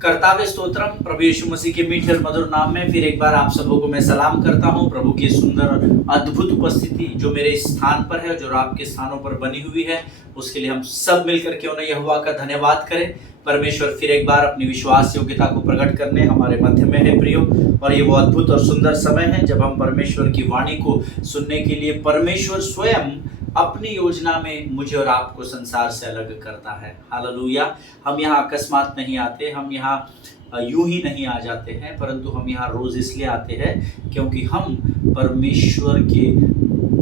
कर्ताव्य स्तोत्रम प्रभु यीशु मसीह के मीठे और मधुर नाम में फिर एक बार आप सबों को मैं सलाम करता हूं। प्रभु की सुंदर अद्भुत उपस्थिति जो मेरे स्थान पर है, जो आपके स्थानों पर बनी हुई है, उसके लिए हम सब मिलकर क्यों न यहोवा का धन्यवाद करें। परमेश्वर फिर एक बार अपनी विश्वास योग्यता को प्रकट करने हमारे मध्य में है प्रियो, और ये वो अद्भुत और सुंदर समय है जब हम परमेश्वर की वाणी को सुनने के लिए परमेश्वर स्वयं अपनी योजना में मुझे और आपको संसार से अलग करता है। हालेलुया। हम यहाँ अकस्मात नहीं आते, हम यहाँ यूं ही नहीं आ जाते हैं, परंतु हम यहाँ रोज इसलिए आते हैं क्योंकि हम परमेश्वर के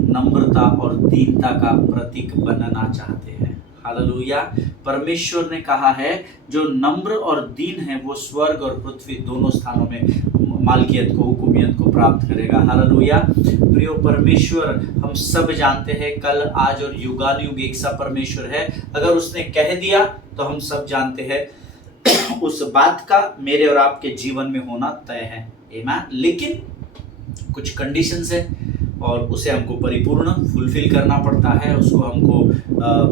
नम्रता और दीनता का प्रतीक बनना चाहते हैं। हालेलुया। परमेश्वर ने कहा है जो नम्र और दीन है वो स्वर्ग और पृथ्वी दोनों स्थानों में मालकियत को, हुकुमियत को प्राप्त करेगा। हालेलुया। प्रियो, परमेश्वर हम सब जानते हैं कल आज और युगानुयुग एक सा परमेश्वर है। अगर उसने कह दिया तो हम सब जानते हैं उस बात का मेरे और आपके जीवन में होना तय है। आमीन। लेकिन कुछ कंडीशंस है और उसे हमको परिपूर्ण फुलफिल करना पड़ता है। उसको हमको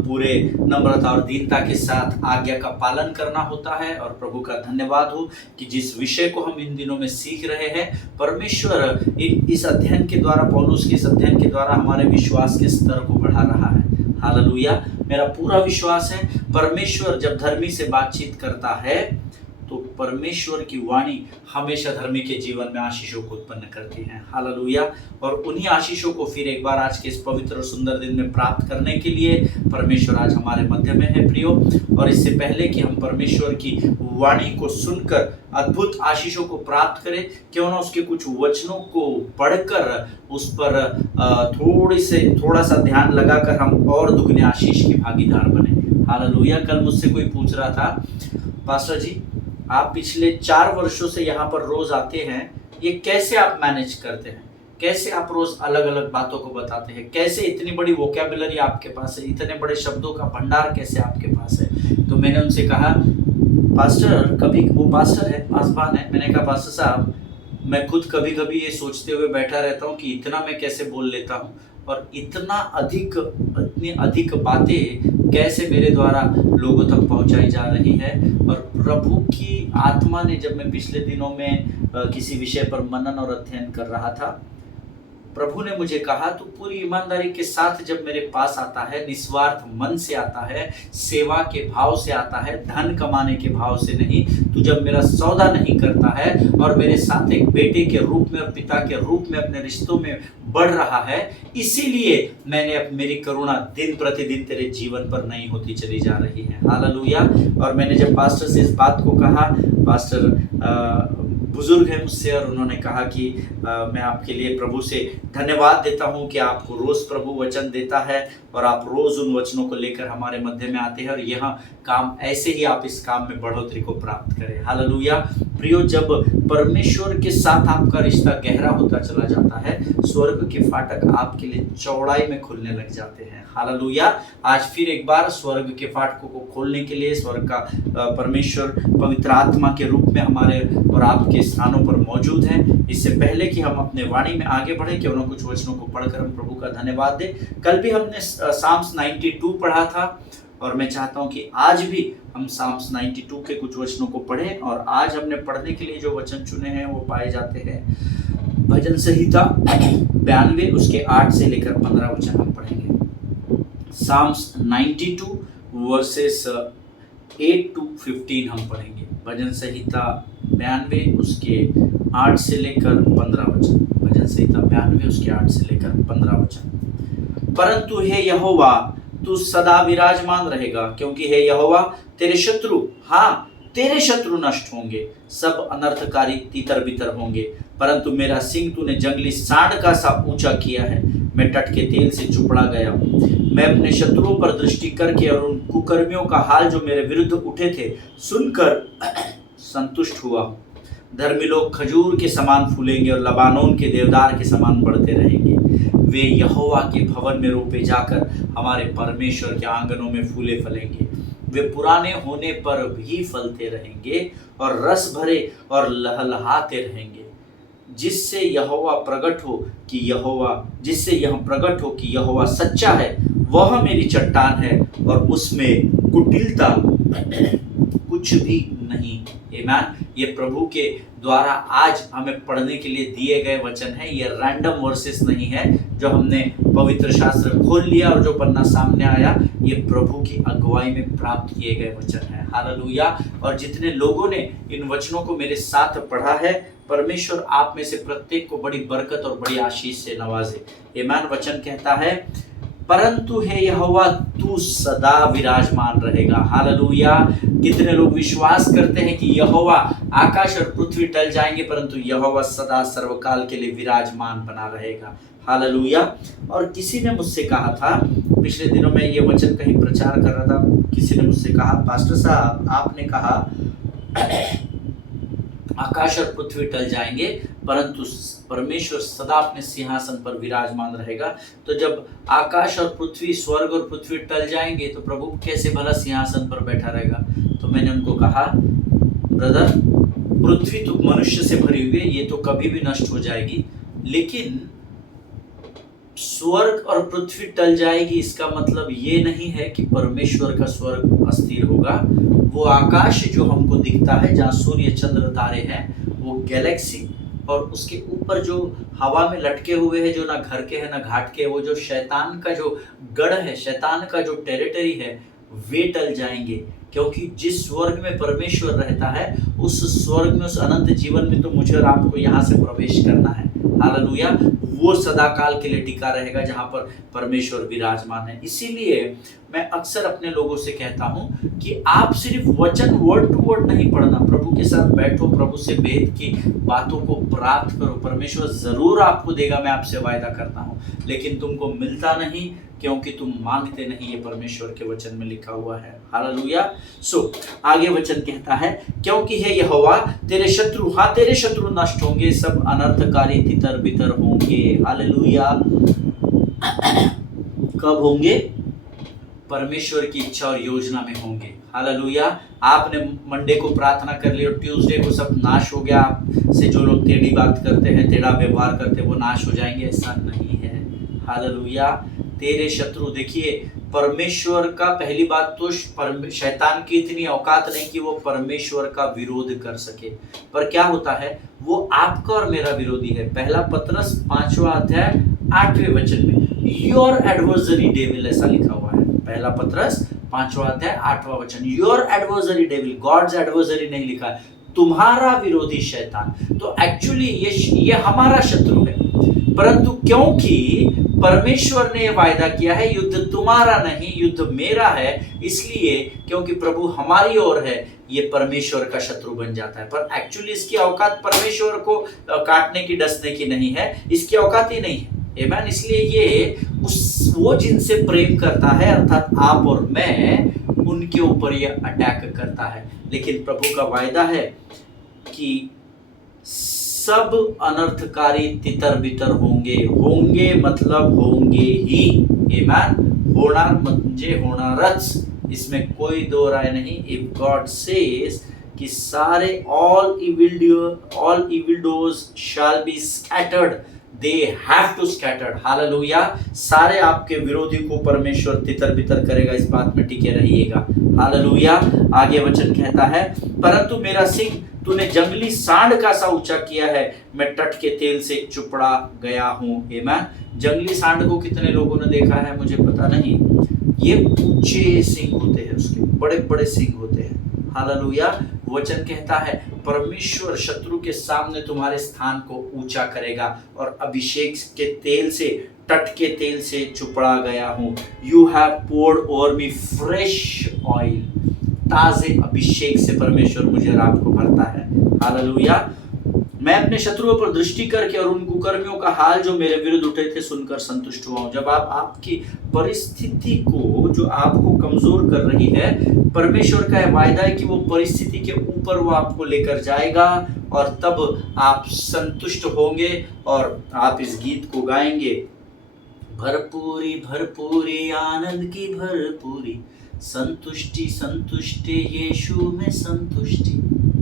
पूरे नम्रता और दीनता के साथ आज्ञा का पालन करना होता है। और प्रभु का धन्यवाद हो कि जिस विषय को हम इन दिनों में सीख रहे हैं, परमेश्वर इस अध्ययन के द्वारा, पौलुस के इस अध्ययन के द्वारा हमारे विश्वास के स्तर को बढ़ा रहा है। हालेलुया। मेरा पूरा विश्वास है परमेश्वर जब धर्मी से बातचीत करता है तो परमेश्वर की वाणी हमेशा धर्मी के जीवन में आशीषों को उत्पन्न करती है। हालेलुया। और उन्हीं आशीषों को फिर एक बार आज के इस पवित्र और सुंदर दिन में प्राप्त करने के लिए परमेश्वर आज हमारे मध्य में है प्रियो। और इससे पहले कि हम परमेश्वर की वाणी को सुनकर अद्भुत आशीषों को प्राप्त करें, क्यों ना उसके कुछ वचनों को पढ़कर उस पर थोड़ा सा ध्यान लगाकर हम और दुगने आशीष की भागीदार बने। हालेलुया। कल मुझसे कोई पूछ रहा था, पास्टर जी आप पिछले 4 वर्षों से यहाँ पर रोज आते हैं, ये कैसे आप मैनेज करते हैं, कैसे आप रोज अलग अलग बातों को बताते हैं, कैसे इतनी बड़ी वोकैबुलरी आपके पास है, इतने बड़े शब्दों का भंडार कैसे आपके पास है। तो मैंने उनसे कहा, पास्टर, कभी वो पास्टर है, पासवान है, मैंने कहा पास्टर साहब मैं खुद कभी कभी ये सोचते हुए बैठा रहता हूँ कि इतना मैं कैसे बोल लेता हूँ और इतनी अधिक बातें कैसे मेरे द्वारा लोगों तक पहुंचाई जा रही है। और प्रभु की आत्मा ने, जब मैं पिछले दिनों में किसी विषय पर मनन और अध्ययन कर रहा था, प्रभु ने मुझे कहा तू पूरी ईमानदारी के साथ जब मेरे पास आता है, निस्वार्थ मन से आता है, सेवा के भाव से आता है, धन कमाने के भाव से नहीं, तू जब मेरा सौदा नहीं करता है और मेरे साथ एक बेटे के रूप में और पिता के रूप में अपने रिश्तों में बढ़ रहा है, इसीलिए मेरी करुणा दिन प्रतिदिन तेरे जीवन पर नहीं होती चली जा रही है। हालेलुया। और मैंने जब पास्टर से इस बात को कहा, पास्टर बुजुर्ग है मुझसे, और उन्होंने कहा कि मैं आपके लिए प्रभु से धन्यवाद देता हूं कि आपको रोज प्रभु वचन देता है और आप रोज उन वचनों को लेकर हमारे मध्य में आते हैं, और यह काम ऐसे ही आप इस काम में बढ़ोतरी को प्राप्त करें। हालेलुया। प्रियो, जब परमेश्वर के साथ आपका रिश्ता गहरा होता चला जाता है, स्वर्ग के फाटक आपके लिए चौड़ाई में खुलने लग जाते हैं। हालेलुया। आज फिर एक बार स्वर्ग के फाटकों को खोलने के लिए स्वर्ग का परमेश्वर पवित्र आत्मा के रूप में हमारे और आपके स्थानों पर मौजूद है। इससे पहले कि हम अपने वाणी में आगे बढ़े, क्यों ना कुछ वचनों को पढ़कर हम प्रभु का धन्यवाद दें। कल भी हमने साम्स 92 पढ़ा था और मैं चाहता हूं कि आज भी हम साम्स 92 के कुछ वचनों को पढ़ें। और आज हमने पढ़ने के लिए जो वचन चुने हैं वो पाए जाते हैं भजन संहिता 92 उसके 8 से लेकर 15 वचन हम पढ़ेंगे। साम्स 92 वर्सेस 8 to 15 हम पढ़ेंगे। भजन संहिता 92 उसके 8 से लेकर 15 वचन। भजन संहिता 92 उसके 8 से लेकर 15 वचन। परंतु हे यहोवा तू सदा विराजमान रहेगा, क्योंकि हे यहोवा तेरे शत्रु, हाँ तेरे शत्रु नष्ट होंगे, सब अनर्थकारी तितर बितर होंगे। परंतु मेरा सिंह तूने जंगली सांड का सा ऊंचा किया है, मैं तट के तेल से चुपड़ा गया हूँ। मैं अपने शत्रुओं पर दृष्टि करके और उन कुकर्मियों का हाल जो मेरे विरुद्ध उठे थे सुनकर संतुष्ट हुआ। धर्मी लोग खजूर के समान फूलेंगे और लबानोन के देवदार के समान बढ़ते रहेंगे। वे यहोवा के भवन में रोपे जाकर हमारे परमेश्वर के आंगनों में फूले फलेंगे। वे पुराने होने पर भी फलते रहेंगे और रस भरे और लहलहाते रहेंगे, जिससे यहोवा प्रकट हो कि यहोवा सच्चा है। वह मेरी चट्टान है और उसमें कुटिलता कुछ भी नहीं। आमीन। ये प्रभु के द्वारा आज हमें पढ़ने के लिए दिए गए वचन है, ये रैंडम वर्सेस नहीं है जो हमने पवित्र शास्त्र खोल लिया और जो पन्ना सामने आया, ये प्रभु की अगुवाई में प्राप्त किए गए वचन है। हालेलुया। और जितने लोगों ने इन वचनों को मेरे साथ पढ़ा है, परमेश्वर आप में से प्रत्येक को बड़ी बरकत और बड़ी आशीष से नवाजे। आमीन। वचन कहता है, परंतु हे यहोवा तू सदा विराजमान रहेगा। हालेलुया। कितने लोग विश्वास करते हैं कि यहोवा, आकाश और पृथ्वी टल जाएंगे परंतु यहोवा सदा सर्वकाल के लिए विराजमान बना रहेगा। हालेलुया। और किसी ने मुझसे कहा था, पिछले दिनों में ये वचन कहीं प्रचार कर रहा था, किसी ने मुझसे कहा, पास्टर साहब आपने कहा आकाश और पृथ्वी टल जाएंगे परंतु परमेश्वर सदा अपने सिंहासन पर विराजमान रहेगा। तो जब आकाश और पृथ्वी, स्वर्ग और पृथ्वी टल जाएंगे तो प्रभु कैसे भला सिंहासन पर बैठा रहेगा? तो मैंने उनको कहा, ब्रदर, पृथ्वी तो मनुष्य से भरी हुई है, ये तो कभी भी नष्ट हो जाएगी, लेकिन स्वर्ग और पृथ्वी टल जाएगी इसका मतलब ये नहीं है कि परमेश्वर का स्वर्ग अस्थिर होगा। वो आकाश जो हमको दिखता है, जहाँ सूर्य चंद्र तारे हैं, वो गैलेक्सी और उसके ऊपर जो हवा में लटके हुए हैं, जो ना घर के हैं ना घाट के, वो जो शैतान का जो गढ़ है, शैतान का जो टेरिटरी है, वे टल जाएंगे। क्योंकि जिस स्वर्ग में परमेश्वर रहता है, उस स्वर्ग में, उस अनंत जीवन में तो मुझे और आपको यहाँ से प्रवेश करना है। हालेलुया। वो सदा काल के लिए टिका रहेगा जहाँ पर परमेश्वर विराजमान है। इसीलिए मैं अक्सर अपने लोगों से कहता हूँ कि आप सिर्फ वचन वर्ड टू वर्ड नहीं पढ़ना, प्रभु के साथ बैठो, प्रभु से वेद की बातों को प्राप्त करो। परमेश्वर जरूर आपको देगा, मैं आपसे वायदा करता हूँ, लेकिन तुमको मिलता नहीं क्योंकि तुम मांगते नहीं, ये परमेश्वर के वचन में लिखा हुआ है। हालेलुया। आगे वचन कहता है, क्योंकि हे यहोवा तेरे शत्रु, हाँ तेरे शत्रु नष्ट होंगे, सब अनर्थकारी तितर बितर होंगे। हालेलुया। कब होंगे? परमेश्वर की इच्छा और योजना में होंगे। हालेलुया। आपने मंडे को प्रार्थना कर ली और ट्यूसडे को सब नाश हो गया, आपसे जो लोग टेढ़ी बात करते हैं, टेढ़ा व्यवहार करते हैं, वो नाश हो जाएंगे, ऐसा नहीं है। हालेलुया। तेरे शत्रु, देखिए परमेश्वर का, पहली बात तो शैतान की इतनी औकात नहीं कि वो परमेश्वर का विरोध कर सके, पर क्या होता है, वो आपका और मेरा विरोधी है। पहला पतरस 5वां अध्याय 8वें वचन में योर एडवर्सरी डेविल ऐसा लिखा हुआ है। पहला पतरस 5वां अध्याय 8वां वचन, your adversary devil, God's adversary नहीं लिखा है, तुम्हारा विरोधी शैतान। तो एक्चुअली ये हमारा शत्रु है, परंतु क्योंकि परमेश्वर ने वायदा किया है युद्ध तुम्हारा नहीं युद्ध मेरा है, इसलिए क्योंकि प्रभु हमारी ओर है, ये परमेश्वर का शत्रु बन जाता है। पर एक्चुअली इसकी औकात परमेश्वर को काटने की, डसने की नहीं है, इसकी औकात ही नहीं है। आमीन। इसलिए ये वो जिनसे प्रेम करता है, अर्थात आप और मैं, उनके ऊपर ये अटैक करता है। लेकिन प्रभु का वायदा है कि सब अनर्थकारी तितर बितर होंगे। होंगे मतलब होंगे ही। आमीन। होणार म्हणजे होणारच, इसमें कोई दो राय नहीं। इफ गॉड सेज कि सारे all evil doers shall be scattered, they have to scattered। Hallelujah. सारे आपके विरोधी को परमेश्वर तितर बितर करेगा, इस बात में टिके रहिएगा। हालेलुया। आगे वचन कहता है, परंतु मेरा सिंह तूने जंगली सांड का सा ऊंचा किया है, मैं तट के तेल से चुपड़ा गया हूँ। आमीन। जंगली सांड को कितने लोगों ने देखा है मुझे पता नहीं, ये ऊंचे सिंग होते हैं, उसके बड़े बड़े सिंग होते हैं। हालेलुया। वचन कहता है, परमेश्वर शत्रु के सामने तुम्हारे स्थान को ऊंचा करेगा और अभिषेक के तेल से, तट के तेल से चुपड़ा गया हूँ। You have poured over me fresh oil, ताजे अभिषेक से परमेश्वर मुझे और आपको भरता है। हालेलुया। मैं अपने शत्रुओं पर दृष्टि करके और उन कुकर्मियों का हाल जो मेरे विरुद्ध उठे थे सुनकर संतुष्ट हुआ हूं। जब आप आपकी परिस्थिति को, जो आपको कमजोर कर रही है, परमेश्वर का वायदा है कि वो परिस्थिति के ऊपर वो आपको लेकर जाएगा और तब आप संतुष्ट होंगे और आप इस गीत को गाएंगे, भरपूरी भरपूरी आनंद की भरपूरी, संतुष्टि संतुष्टि यीशु में संतुष्टि।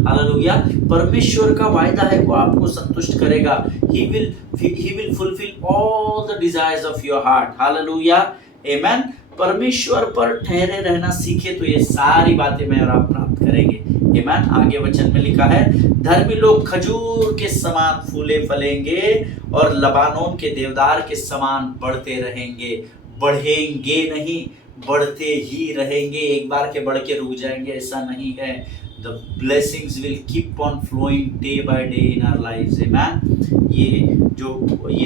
हालेलुया। परमेश्वर का वायदा है वो आपको संतुष्ट करेगा। He will fulfil all the desires of your heart. Hallelujah. Amen. परमेश्वर पर ठहरे रहना सीखे तो ये सारी बातें मैं और आप प्राप्त करेंगे। आमीन। आगे वचन में लिखा है, धर्मी लोग खजूर के समान फूले फलेंगे और लबानोन के देवदार के समान बढ़ते रहेंगे। बढ़ेंगे नहीं, बढ़ते ही रहेंगे। एक बार के बढ़ के रुक जाएंगे ऐसा नहीं है। The blessings will keep on flowing day by day in our lives, amen। ये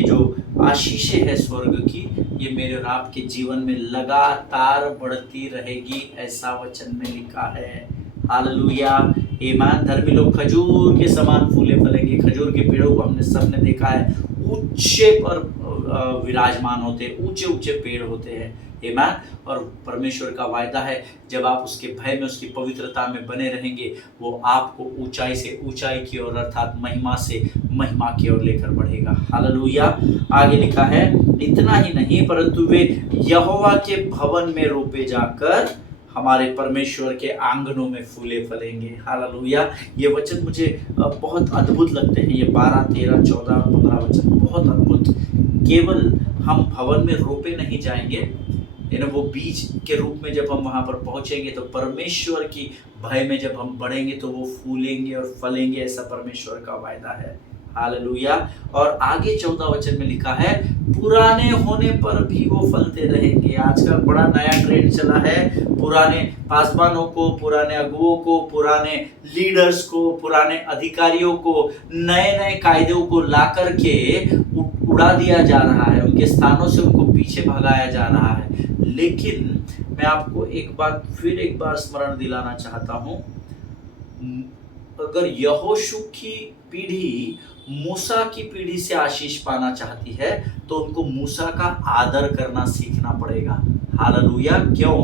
जो आशीषें है स्वर्ग की, ये मेरे और आपके जीवन में लगातार बढ़ती रहेगी, ऐसा वचन में लिखा है। हालेलुया, आमीन। धर्मी लोग खजूर के समान फूले फलेंगे। खजूर के पेड़ों को हमने सबने देखा है, ऊंचे पर विराजमान होते हैं, ऊंचे ऊंचे पेड़ होते हैं, आमीन। और परमेश्वर का वायदा है, जब आप उसके भय में, उसकी पवित्रता में बने रहेंगे, वो आपको ऊंचाई से ऊंचाई की ओर, अर्थात महिमा से महिमा की ओर लेकर बढ़ेगा। हालेलुया। आगे लिखा है, इतना ही नहीं परंतु वे यहोवा के भवन में रोपे जाकर हमारे परमेश्वर के आंगनों में फूले फलेंगे। हालेलुया। ये वचन मुझे बहुत अद्भुत लगते हैं। ये 12, 13, 14, 15 वचन बहुत अद्भुत। केवल हम भवन में रोपे नहीं जाएंगे, वो बीज के रूप में जब हम वहां पर पहुंचेंगे तो परमेश्वर की भय में जब हम बढ़ेंगे तो वो फूलेंगे और फलेंगे, ऐसा परमेश्वर का वायदा है। हालेलुया। और आगे 14 वचन में लिखा है, पुराने होने पर भी वो फलते रहेंगे। आजकल बड़ा नया ट्रेंड चला है, पुराने पासवानों को, पुराने अगुओं को, पुराने लीडर्स को, पुराने अधिकारियों को, नए नए कायदों को ला करके उड़ा दिया जा रहा है, उनके स्थानों से उनको पीछे भगाया जा रहा है। लेकिन मैं आपको फिर एक बार स्मरण दिलाना चाहता हूं, अगर यहोशू की पीढ़ी मूसा की पीढ़ी से आशीष पाना चाहती है तो उनको मूसा का आदर करना सीखना पड़ेगा। हालेलुया। क्यों?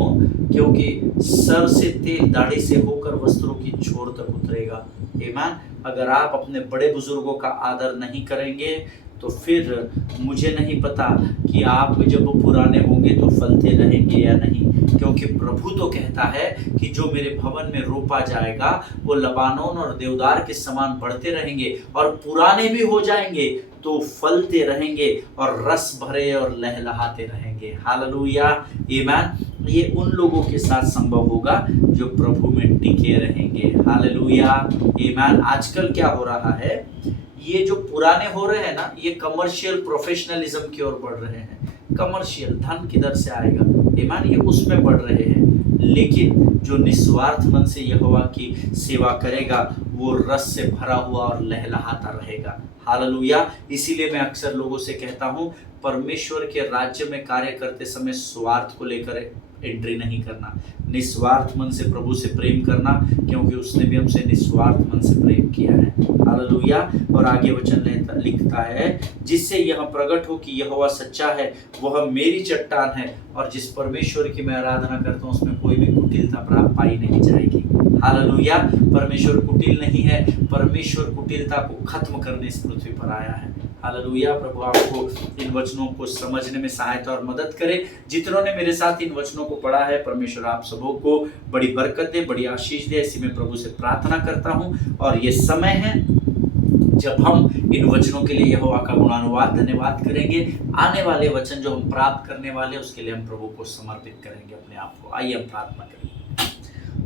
क्योंकि सर से तेल दाढ़ी से होकर वस्त्रों की छोर तक उतरेगा। आमीन। अगर आप अपने बड़े बुजुर्गों का आदर नहीं करेंगे तो फिर मुझे नहीं पता कि आप जब पुराने होंगे तो फलते रहेंगे या नहीं। क्योंकि प्रभु तो कहता है कि जो मेरे भवन में रोपा जाएगा वो लबानोन और देवदार के समान बढ़ते रहेंगे, और पुराने भी हो जाएंगे तो फलते रहेंगे और रस भरे और लहलहाते रहेंगे। हालेलुया, आमीन। ये उन लोगों के साथ संभव होगा जो प्रभु में टिके रहेंगे। हालेलुया, आमीन। आजकल क्या हो रहा है, ये जो पुराने हो रहे हैं ना, ये कमर्शियल प्रोफेशनलिज्म की ओर बढ़ रहे हैं। कमर्शियल धन किधर से आएगा, आमीन, ये उसमें बढ़ रहे हैं। लेकिन जो निस्वार्थ मन से यहोवा की सेवा करेगा वो रस से भरा हुआ और लहलहाता रहेगा। हालेलुया। इसीलिए मैं अक्सर लोगों से कहता हूँ, परमेश्वर के राज्य में कार्य करते समय स्वार्थ को लेकर एंट्री नहीं करना, निस्वार्थ मन से प्रभु से प्रेम करना, क्योंकि उसने भी हमसे निस्वार्थ मन से प्रेम किया है। हालेलुया। और आगे वचन लिखता है, जिससे यह प्रकट हो कि यहोवा सच्चा है, वह मेरी चट्टान है, और जिस परमेश्वर की मैं आराधना करता हूँ उसमें कोई भी कुटिलता प्राप्त पाई नहीं जाएगी। हालेलुया। परमेश्वर कुटिल नहीं है, परमेश्वर कुटिलता को खत्म करने इस पृथ्वी पर आया है। हालेलुया। प्रभु आपको इन वचनों को समझने में सहायता और मदद करे। जितनों ने मेरे साथ इन वचनों को पढ़ा है, परमेश्वर आप सबों को बड़ी बरकत दे, बड़ी आशीष दे, ऐसी मैं प्रभु से प्रार्थना करता हूँ। और ये समय है जब हम इन वचनों के लिए यहोवा का गुणानुवाद धन्यवाद करेंगे। आने वाले वचन जो हम प्राप्त करने वाले, उसके लिए हम प्रभु को समर्पित करेंगे अपने आप को। आइए हम प्रार्थना करेंगे।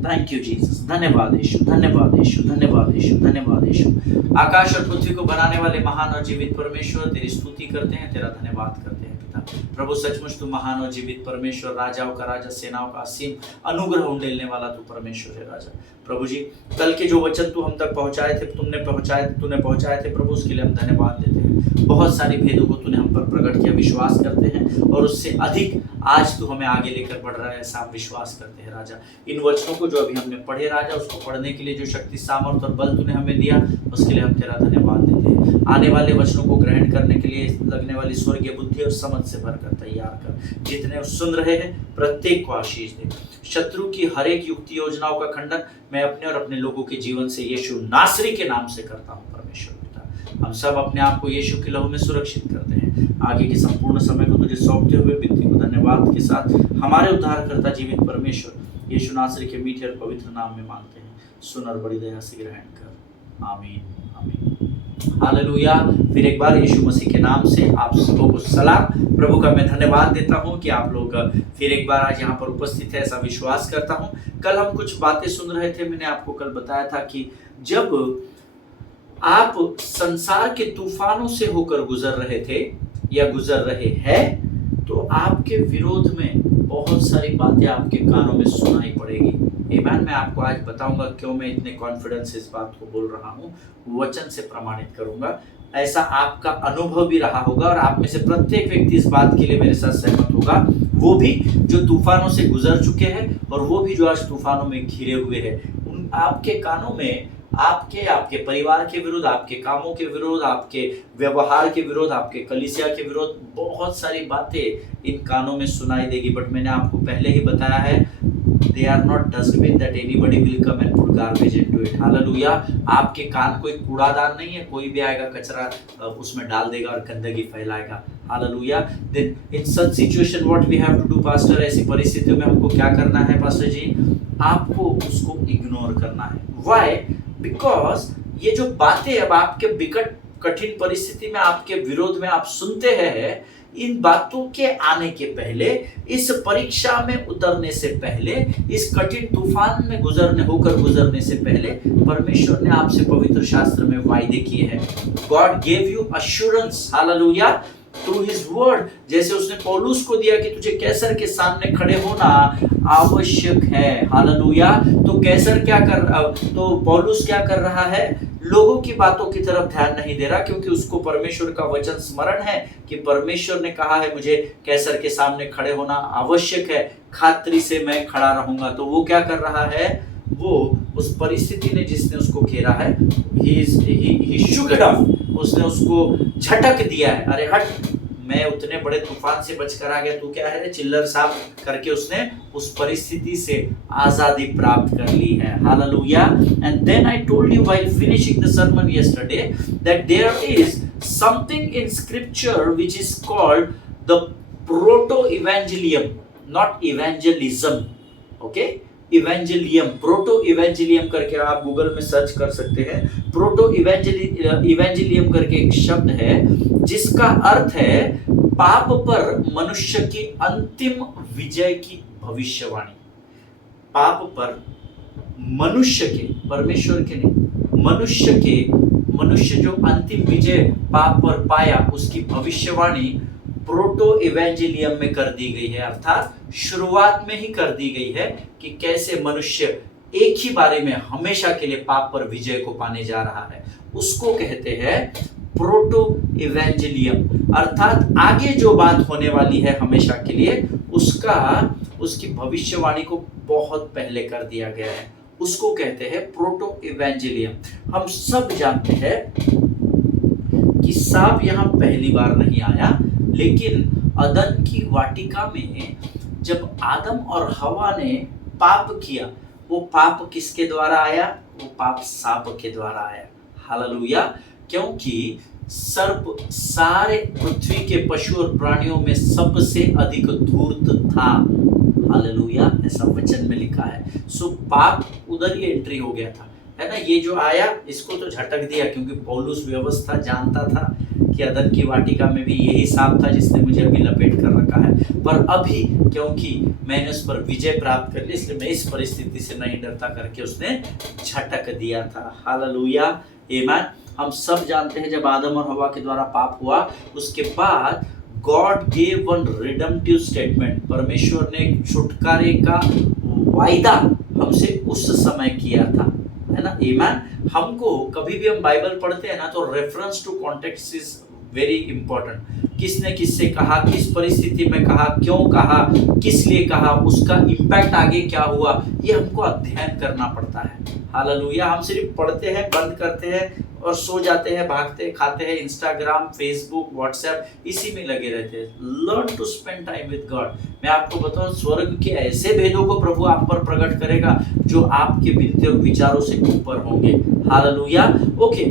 Thank you Jesus. धन्यवाद यीशु, धन्यवाद यीशु, धन्यवाद यीशु, धन्यवाद यीशु। आकाश और पृथ्वी को बनाने वाले महान और जीवित परमेश्वर, तेरी स्तुति करते हैं, तेरा धन्यवाद करते हैं पिता। प्रभु सचमुच तू महान और जीवित परमेश्वर, राजाओं का राजा, सेनाओं का असीम अनुग्रह उंडेलने वाला तू परमेश्वर है राजा। प्रभु जी, कल के जो वचन तू हम तक पहुंचाए थे, तूने पहुंचाए थे प्रभु, उसके लिए हम धन्यवाद देते हैं। बहुत सारी भेदों को तूने हम पर प्रकट किया, विश्वास करते हैं, और उससे अधिक आज तू हमें आगे लेकर बढ़ रहा है, ऐसा हम विश्वास करते हैं राजा। इन वचनों को जो अभी हमने पढ़े राजा, उसको पढ़ने के लिए जो शक्ति, सामर्थ और बल तूने हमें दिया, उसके लिए हम तेरा धन्यवाद देते हैं। आने वाले वचनों को ग्रहण करने के लिए लगने वाली स्वर्गीय बुद्धि और समझ से भरकर तैयार कर। जितने सुन रहे हैं प्रत्येक को आशीष दे। शत्रु की हर एक युक्ति योजनाओं का खंडन मैं अपने और अपने लोगों के जीवन से यीशु नासरी के नाम से करता हूँ परमेश्वर पिता। हम सब अपने आप को यीशु के लहू में सुरक्षित करते हैं। आगे के संपूर्ण समय को तुझे सौंपते हुए विनती को धन्यवाद के साथ हमारे उद्धारकर्ता जीवित परमेश्वर यीशु नासरी के मीठे और पवित्र नाम में मांगते हैं। सुन और बड़ी दया से ग्रहण कर। आमीन, आमीन। हालेलुया। फिर एक बार यीशु मसीह के नाम से आप सबको सलाम। प्रभु का मैं धन्यवाद देता हूं कि आप लोग फिर एक बार आज यहाँ पर उपस्थित है, ऐसा विश्वास करता हूं। कल हम कुछ बातें सुन रहे थे, मैंने आपको कल बताया था कि जब आप संसार के तूफानों से होकर गुजर रहे थे या गुजर रहे हैं, तो आपके विरोध में बहुत सारी बातें आपके कानों में सुनाई पड़ेगी। आमीन। मैं आपको आज बताऊंगा क्यों मैं इतने कॉन्फिडेंस इस बात को बोल रहा हूँ, वचन से प्रमाणित करूंगा। ऐसा आपका अनुभव भी रहा होगा और आप में से प्रत्येक व्यक्ति इस बात के लिए मेरे साथ सहमत होगा, वो भी जो तूफानों से गुजर चुके हैं और वो भी जो आज तूफानों में घिरे हुए हैं। उन आपके कानों में आपके परिवार के विरुद्ध, आपके कामों के विरुद्ध, आपके व्यवहार के विरुद्ध, आपके कलीसिया के विरुद्ध बहुत सारी बातें इन कानों में सुनाई देगी। बट मैंने आपको पहले ही बताया है, they are not dustbin that anybody will come and put garbage into it. Hallelujah. आपके कान कोई कूड़ादान नहीं है, कोई भी आएगा कचरा उसमें डाल देगा और गंदगी फैलाएगा। Hallelujah. Then in such situation what we have to do, pastor? ऐसी परिस्थितियों में हमको क्या करना है पास्टर जी? आपको उसको इग्नोर करना है। Why? Because ये जो बातें अब आपके विकट कठिन परिस्थिति में आपके विरोध में आप सुनते हैं, इन बातों के आने के पहले, इस परीक्षा में उतरने से पहले, इस कठिन तूफान में गुजरने से पहले परमेश्वर ने आपसे पवित्र शास्त्र में वायदे किए हैं। God gave you assurance, hallelujah, through his word. जैसे उसने पौलुस को दिया कि तुझे कैसर के सामने खड़े होना आवश्यक है। हालेलुया। तो कैसर तो पौलुस क्या कर रहा है? लोगों की बातों की तरफ ध्यान नहीं दे रहा, क्योंकि उसको परमेश्वर का वचन स्मरण है कि परमेश्वर ने कहा है मुझे कैसर के सामने खड़े होना आवश्यक है, खातरी से मैं खड़ा रहूंगा। तो वो क्या कर रहा है? वो उस परिस्थिति ने जिसने उसको घेरा है, he shook it off, उसने उसको झटक दिया है। अरे हट, मैं उतने बड़े तूफान से बचकर आ गया, तू क्या है रे चिल्लर साहब करके उसने उस परिस्थिति से आजादी प्राप्त कर ली है। Hallelujah. And then I told you while finishing the sermon yesterday that there is something in scripture which is called the proto evangelium, not evangelism, okay? Evangelium, proto evangelium करके आप गूगल में सर्च कर सकते हैं। Proto evangelium करके एक शब्द है जिसका अर्थ है पाप पर मनुष्य की अंतिम विजय की भविष्यवाणी। पाप पर मनुष्य के, परमेश्वर के नहीं, मनुष्य जो अंतिम विजय पाप पर पाया, उसकी भविष्यवाणी प्रोटो इवेंजेलियम में कर दी गई है, अर्थात शुरुआत में ही कर दी गई है कि कैसे मनुष्य एक ही बारे में हमेशा के लिए पाप पर विजय को पाने जा रहा है। उसको कहते हैं प्रोटो इवेंजेलियम, अर्थात आगे जो बात होने वाली है हमेशा के लिए, उसकी भविष्यवाणी को बहुत पहले कर दिया गया है। उसको कहते हैं प्रोटो इवेंजेलियम। हम सब जानते हैं कि सांप यहां पहली बार नहीं आया, लेकिन अदन की वाटिका में जब आदम और हवा ने पाप किया, वो पाप किसके द्वारा आया? वो पाप सांप के द्वारा आया। हालेलुया। क्योंकि सर्प सारे पृथ्वी के पशु और प्राणियों में सबसे अधिक धूर्त था। हालेलुया, ऐसा वचन में लिखा है। सो पाप उधर ही एंट्री हो गया था, है ना। ये जो आया इसको तो झटक दिया, क्योंकि पौलुस व्यवस्था जानता था कि अदन की वाटिका में भी यही सांप था जिसने मुझे अभी लपेट कर रखा है। पर अभी क्योंकि मैंने उस पर विजय प्राप्त कर ली, इसलिए मैं इस परिस्थिति से नहीं डरता करके उसने झटक दिया था। हालेलुया, आमीन। हम सब जानते हैं जब आदम और हवा के द्वारा पाप हुआ, उसके बाद God gave one redemptive statement. परमेश्वर ने छुटकारे का वायदा हमसे उस समय किया था, है ना। आमीन। हमको कभी भी हम बाइबल पढ़ते हैं ना, तो reference to context is very important. किसने किससे कहा, किस परिस्थिति में कहा, क्यों कहा, किस लिए कहा, उसका इम्पैक्ट आगे क्या हुआ, ये हमको अध्ययन करना पड़ता है। हालेलुया। हम सिर्फ पढ़ते हैं, बंद करते हैं और सो जाते हैं, भागते खाते हैं, इंस्टाग्राम, फेसबुक, व्हाट्सएप, इसी में लगे रहते हैं। Learn to spend time with God. मैं आपको बताऊं, स्वर्ग के ऐसे भेदों को प्रभु आप पर प्रकट करेगा जो आपके विनती और विचारों से ऊपर होंगे। हालेलुया। ओके,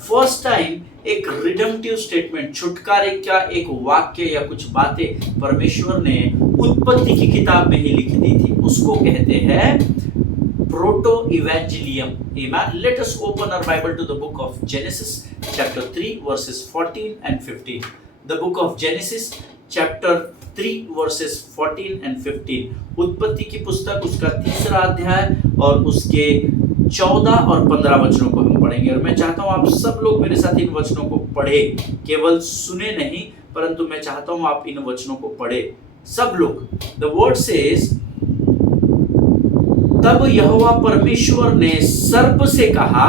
फर्स्ट टाइम एक रिडेम्पटिव स्टेटमेंट, छुटकारे का एक वाक्य या कुछ बातें परमेश्वर ने उत्पत्ति की किताब में ही लिख दी थी। उसको कहते हैं proto evangelium. Amen. Let us open our Bible to the book of Genesis chapter 3 verses 14 and 15. The book of Genesis chapter 3 verses 14 and 15. उत्पत्ति की पुस्तक उसका 3रा अध्याय और उसके 14 और 15 वचनों को हम पढ़ेंगे। और मैं चाहता हूं आप सब लोग मेरे साथ इन वचनों को पढ़े, केवल सुने नहीं, परंतु मैं चाहता हूं आप इन वचनों को पढ़े सब लोग। The word says, तब यहोवा परमेश्वर ने सर्प से कहा,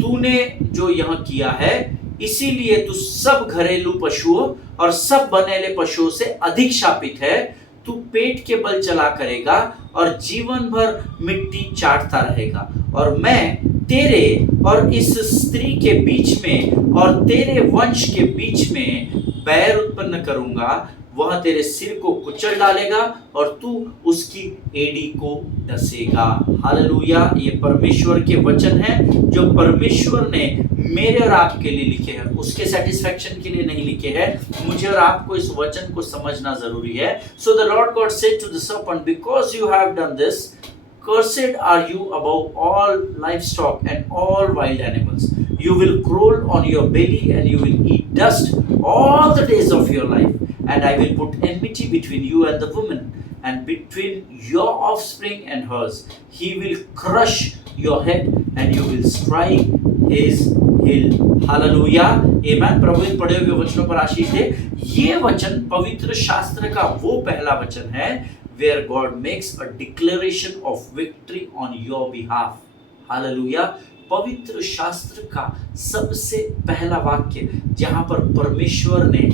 तूने जो यह किया है इसीलिए तू सब घरेलू पशुओं और सब बनेले पशुओं से अधिक शापित है। तू पेट के बल चला करेगा और जीवन भर मिट्टी चाटता रहेगा। और मैं तेरे और इस स्त्री के बीच में और तेरे वंश के बीच में बैर उत्पन्न करूंगा। वह तेरे सिर को कुचल डालेगा और तू उसकी एड़ी को डसेगा। हालेलुया। ये परमेश्वर के वचन हैं जो परमेश्वर ने मेरे और आपके लिए लिखे हैं, उसके सेटिस्फैक्शन के लिए नहीं लिखे हैं। मुझे और आपको इस वचन को समझना जरूरी है। So the Lord God said to the serpent, because you have done this, cursed are you above all livestock and all wild animals. You will crawl on your belly and you will eat dust all the days of your life. And I will put enmity between you and the woman, and between your offspring and hers. He will crush your head and you will strike his heel. Hallelujah. Amen. प्रभु इन पढ़े हुए वचनों पर आशीष दे। ये वचन पवित्र शास्त्र का वो पहला वचन है where God makes a declaration of victory on your behalf. Hallelujah. पवित्र शास्त्र का सबसे पहला वाक्य जहां पर परमेश्वर ने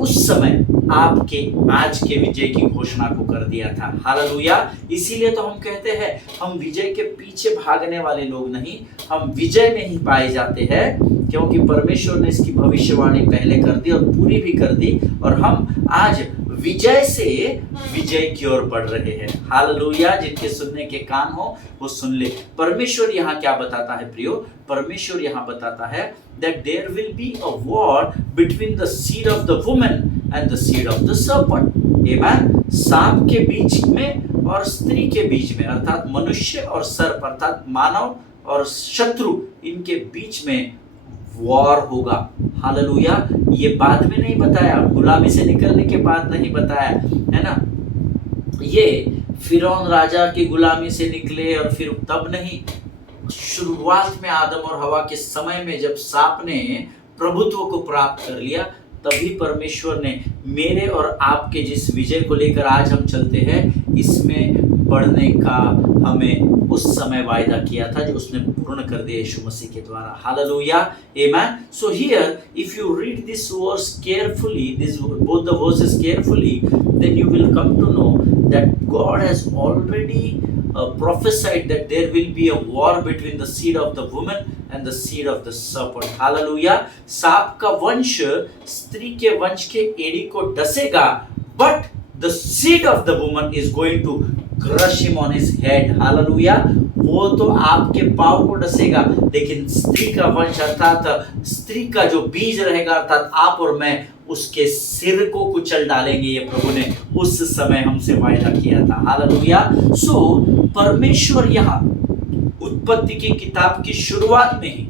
उस समय आपके आज के विजय की घोषणा को कर दिया था। हालेलुया। इसीलिए तो हम कहते हैं हम विजय के पीछे भागने वाले लोग नहीं, हम विजय में ही पाए जाते हैं, क्योंकि परमेश्वर ने इसकी भविष्यवाणी पहले कर दी और पूरी भी कर दी, और हम आज विजय से विजय की ओर बढ़ रहे हैं। हालेलुया। जिनके सुनने के कान हो वो सुन ले। परमेश्वर यहाँ क्या बताता है प्रियो? परमेश्वर यहाँ बताता है that there will be a war between the seed of the woman and the seed of the serpent. Amen. सांप के बीच में और स्त्री के बीच में, अर्थात मनुष्य और सर्प अर्थात मानव और शत्रु, इनके बीच में वॉर होगा। हालेलुया। ये बाद में नहीं बताया, गुलामी से निकलने के बाद नहीं बताया, है ना। ये फिरौन राजा की गुलामी से निकले और फिर तब नहीं, शुरुआत में आदम और हवा के समय में जब सांप ने प्रभुत्व को प्राप्त कर लिया, तभी परमेश्वर ने मेरे और आपके जिस विजय को लेकर आज हम चलते हैं, इसमें बढ़ने का हमें उस समय वायदा किया था, जो उसने पूर्ण कर दिया यीशु मसीह के द्वारा। Hallelujah. Amen. So here if you read this verse carefully, this both the verses carefully, then you will come to know that God has already prophesied that there will be a war between the seed of the woman and the seed of the serpent. Hallelujah. सांप का वंश स्त्री के वंश के एड़ी को डसेगा, but the seed of the woman is going to crush him on his head. Hallelujah. वो तो आपके पांव को डसेगा, लेकिन स्त्री का वंश अर्थात स्त्री का जो बीज रहेगा, अर्थात आप और मैं, उसके सिर को कुचल डालेंगे। ये प्रभु ने उस समय हमसे वायदा किया था। हालेलुया। सो परमेश्वर यहाँ उत्पत्ति की किताब की शुरुआत में ही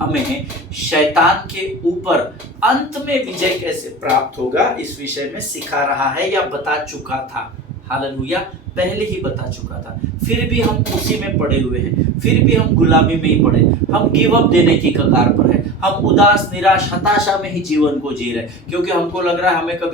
हमें शैतान के ऊपर अंत में विजय कैसे प्राप्त होगा इस विषय में सिखा रहा है, या बता चुका था। हालेलुया। पहले ही बता चुका था, फिर भी हम उसी में पड़े हुए हैं, फिर भी हम गुलामी में ही पड़े, हम गिव अप देने की कगार पर है, हम उदास निराश हताशा में ही जीवन को जी रहे, क्योंकि हमको लग रहा है हमें कब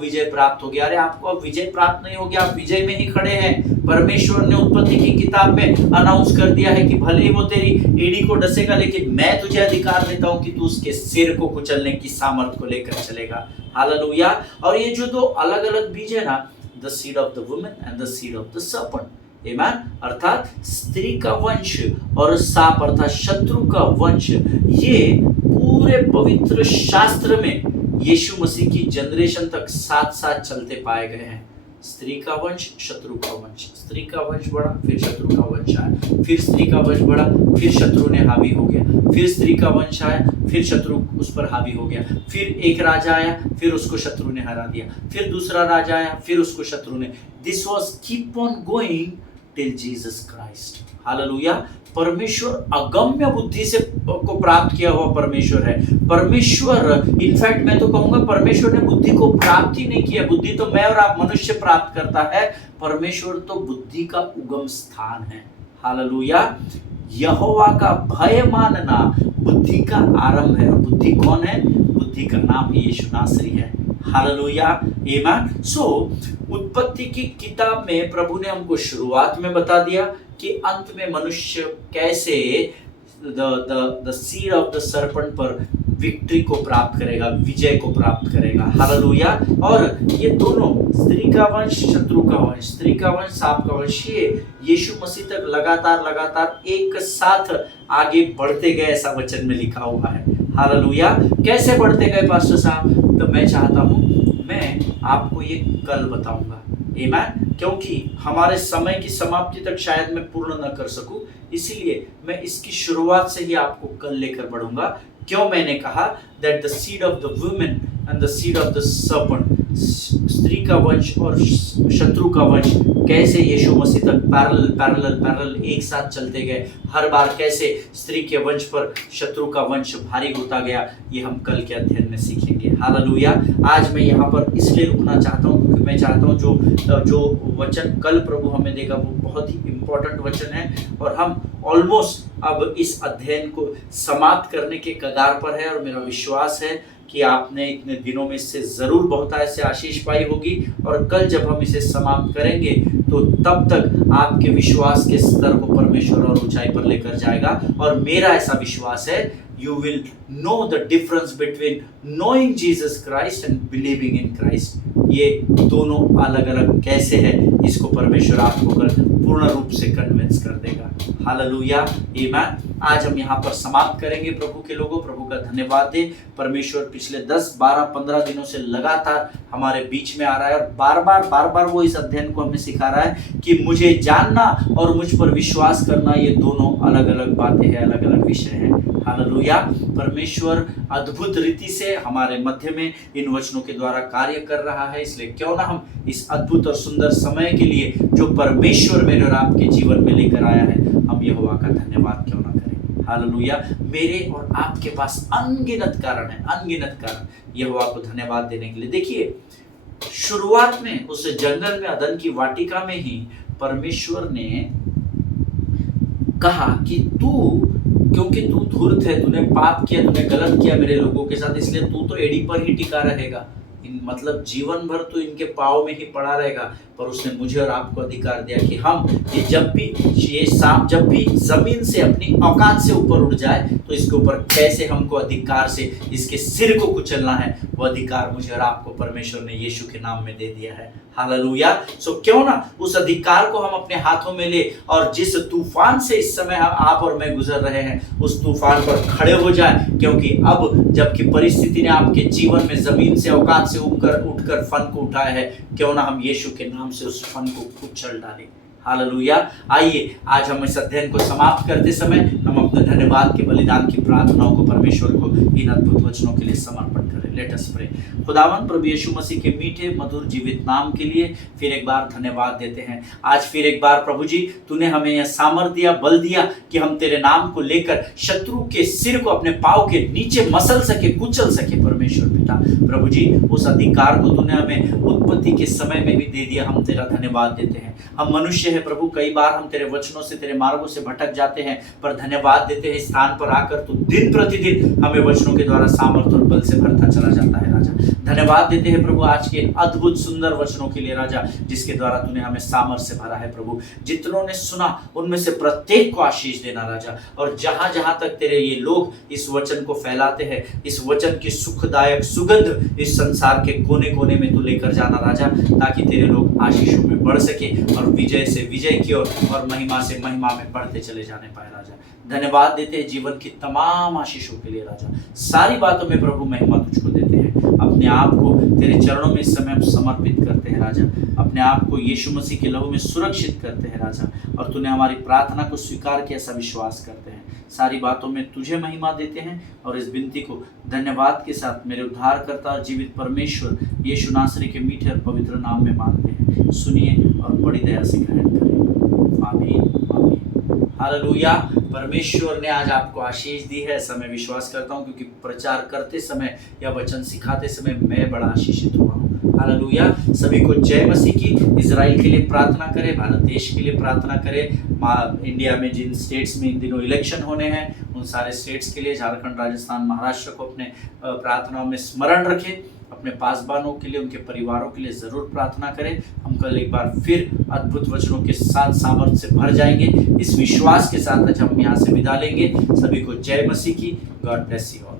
विजय प्राप्त हो गया। अरे आपको अब विजय प्राप्त नहीं हो गया, आप विजय में ही खड़े हैं। परमेश्वर ने उत्पत्ति की किताब में अनाउंस कर दिया है कि भले ही वो तेरी एड़ी को डसेगा, लेकिन मैं तुझे अधिकार देता हूं कि तू उसके सिर को कुचलने की सामर्थ को लेकर चलेगा। हालेलुया। और ये जो दो अलग अलग बीज है ना, the seed of the woman and the seed of the serpent. Amen. अर्थात स्त्री का वंश और सांप अर्थात शत्रु का वंश, ये पूरे पवित्र शास्त्र में यीशु मसीह की जनरेशन तक साथ साथ चलते पाए गए हैं। स्त्री का वंश, शत्रु का वंश, स्त्री का वंश बढ़ा, फिर शत्रु का वंश आया, फिर स्त्री का वंश बढ़ा, फिर शत्रु ने हावी हो गया, फिर स्त्री का वंश आया, फिर शत्रु उस पर हावी हो गया, फिर एक राजा आया, फिर उसको शत्रु ने हरा दिया, फिर दूसरा राजा आया, फिर उसको शत्रु ने, this was keep on going till Jesus Christ. Hallelujah. परमेश्वर अगम्य बुद्धि से को प्राप्त किया हुआ परमेश्वर है। परमेश्वर, इनफैक्ट मैं तो कहूंगा परमेश्वर ने बुद्धि को प्राप्त ही नहीं किया। बुद्धि तो मैं और आप मनुष्य प्राप्त करता है, परमेश्वर तो बुद्धि का उगम स्थान है। हालेलुया। यहोवा का भय मानना बुद्धि का आरंभ है। और बुद्धि कौन है? बुद्धि का नाम ही यीशु नासरी है। हालेलुया, आमीन। सो उत्पत्ति की किताब में प्रभु ने हमको शुरुआत में बता दिया कि अंत में मनुष्य कैसे the seed of the serpent पर विक्ट्री को प्राप्त करेगा, विजय को प्राप्त करेगा। हालेलुया। और ये दोनों, स्त्री का वंश, शत्रु का वंश, स्त्री का वंश, सांप का वंश, ये यीशु मसीह तक लगातार एक साथ आगे बढ़ते गए, ऐसा वचन में लिखा हुआ है। हालेलुया। कैसे बढ़ते गए पास्टर साहब? तो मैं चाहता हूँ मैं आपको ये कल बताऊंगा, आमीन। क्योंकि हमारे समय की समाप्ति तक शायद मैं पूर्ण न कर सकूं, इसीलिए मैं इसकी शुरुआत से ही आपको कल लेकर बढ़ूंगा। क्यों मैंने कहा that the seed of the women and the seed of the serpent, स्त्री का वंश और शत्रु का वंश कैसे यीशु मसीह तक पैरेलल एक साथ चलते गए। हर बार कैसे स्त्री के वंश पर शत्रु का वंश भारी होता गया, ये हम कल के अध्ययन में सीखेंगे। हालेलुया। आज मैं यहाँ पर इसलिए रुकना चाहता हूँ क्योंकि मैं चाहता हूँ जो वचन कल प्रभु हमें देगा वो बहुत ही इम्पोर्टेंट वचन है, और हम ऑलमोस्ट अब इस अध्ययन को समाप्त करने के कगार पर है। और मेरा विश्वास है कि आपने इतने दिनों में इससे ज़रूर बहुत ऐसे आशीष पाई होगी, और कल जब हम इसे समाप्त करेंगे तो तब तक आपके विश्वास के स्तर को परमेश्वर और ऊंचाई पर लेकर जाएगा। और मेरा ऐसा विश्वास है, you will know the difference between knowing Jesus Christ and believing in Christ। ये दोनों अलग अलग कैसे है, इसको परमेश्वर आपको कल पूर्ण रूप से कन्विंस कर देगा। हालेलुया, आमीन। आज हम यहाँ पर समाप्त करेंगे। प्रभु के लोगों, प्रभु का धन्यवाद दे। परमेश्वर पिछले 10, 12, 15 दिनों से लगातार हमारे बीच में आ रहा है, और बार बार वो इस अध्ययन को हमें सिखा रहा है कि मुझे जानना और मुझ पर विश्वास करना, ये दोनों अलग अलग बातें हैं, अलग अलग विषय हैं। हालेलुया। परमेश्वर अद्भुत रीति से हमारे मध्य में इन वचनों के द्वारा कार्य कर रहा है, इसलिए क्यों ना हम इस अद्भुत और सुंदर समय के लिए जो परमेश्वर मेरे और आपके जीवन में लेकर आया है, हम यहोवा का धन्यवाद क्यों ना करें। हालेलुया। मेरे और आपके पास अनगिनत कारण है, अनगिनत कारण यहोवा को धन्यवाद देने के लिए। देखिए, शुरुआत में उस जंगल में, अदन की वाटिका में ही परमेश्वर ने कहा कि क्योंकि तू धूर्त है, तूने पाप किया, तूने गलत किया मेरे लोगों के साथ, इसलिए तू तो एड़ी पर ही टिका रहेगा, मतलब जीवन भर तो इनके पाँव में ही पड़ा रहेगा। पर उसने मुझे और आपको अधिकार दिया कि हम ये सांप जब भी जमीन से अपनी औकात से ऊपर उठ जाए तो इसके ऊपर कैसे हमको अधिकार से इसके सिर को कुचलना है, वो अधिकार मुझे और आपको परमेश्वर ने यीशु के नाम में दे दिया है। हालेलुया। सो क्यों ना उस अधिकार को हम अपने हाथों में ले, और जिस तूफान से इस समय आप और मैं गुजर रहे हैं, उस तूफान पर खड़े हो जाए, क्योंकि अब जबकि परिस्थिति ने आपके जीवन में जमीन से औकात से उठकर फन को उठाया है, क्यों ना हम यीशु के नाम से उस फन को कुचल डालें। हालेलुया। आइए आज हम इस अध्ययन को समाप्त करते समय हम अपने धन्यवाद के बलिदान की प्रार्थनाओं को परमेश्वर को इन अद्भुत वचनों के लिए समर्पण करें। Let us pray. खुदावन प्रभु यीशु मसीह के मीठे मधुर जीवित नाम के लिए फिर एक बार धन्यवाद देते हैं। आज फिर एक बार प्रभु जी, तूने हमें यह सामर्थ दिया, बल दिया कि हम तेरे नाम को लेकर शत्रु के सिर को अपने पाँव के नीचे मसल सके, कुचल सके। परमेश्वर पिता प्रभु जी, उस अधिकार को तूने हमें उत्पत्ति के समय में भी दे दिया, हम तेरा धन्यवाद देते हैं। हम मनुष्य है प्रभु, कई बार हम तेरे वचनों से, तेरे मार्गों से भटक जाते हैं, पर धन्यवाद देते हैं, स्थान पर आकर तू दिन प्रतिदिन हमें वचनों के द्वारा सामर्थ और बल से भरता चला जाता है। राजा धन्यवाद देते हैं प्रभु आज के अद्भुत सुंदर वचनों के लिए राजा, जिसके द्वारा तूने हमें सामर्थ से भरा है। प्रभु जितनों ने सुना उनमें से प्रत्येक को आशीष देना राजा, और जहां जहां तक तेरे ये लोग इस वचन को फैलाते हैं, इस वचन की सुखदायक सुगंध इस संसार के कोने कोने में तू लेकर जाना राजा, ताकि तेरे लोग आशीषों में बढ़ सके और विजय से विजय की ओर और महिमा से महिमा में बढ़ते चले जाने पाए। राजा धन्यवाद देते हैं जीवन की तमाम आशीषों के लिए राजा। सारी बातों में प्रभु महिमा तुझको देते हैं। अपने आप को तेरे चरणों में इस समय हम समर्पित करते हैं राजा, अपने आप को यीशु मसीह के लहू में सुरक्षित करते हैं राजा, और तूने हमारी प्रार्थना को स्वीकार किया, ऐसा विश्वास करते हैं। सारी बातों में तुझे महिमा देते हैं, और इस विनती को धन्यवाद के साथ मेरे उद्धारकर्ता और जीवित परमेश्वर यीशु नासरी के मीठे और पवित्र नाम में मांगते हैं। सुनिए और बड़ी दया से ग्रहण करें। आमीन आमीन। हालेलुया। परमेश्वर ने आज आपको आशीष दी है, ऐसा मैं विश्वास करता हूँ, क्योंकि प्रचार करते समय या वचन सिखाते समय मैं बड़ा आशीषित हुआ हूँ। हालेलुया। सभी को जय मसीह की। इजराइल के लिए प्रार्थना करें, भारत देश के लिए प्रार्थना करें। इंडिया में जिन स्टेट्स में इन दिनों इलेक्शन होने हैं, उन सारे स्टेट्स के लिए, झारखंड, राजस्थान, महाराष्ट्र को अपने प्रार्थनाओं में स्मरण रखें। अपने पासबानों के लिए, उनके परिवारों के लिए ज़रूर प्रार्थना करें। हम कल एक बार फिर अद्भुत वचनों के साथ सामर्थ्य से भर जाएंगे। इस विश्वास के साथ आज हम यहाँ से विदा लेंगे। सभी को जय मसीह की। God bless you.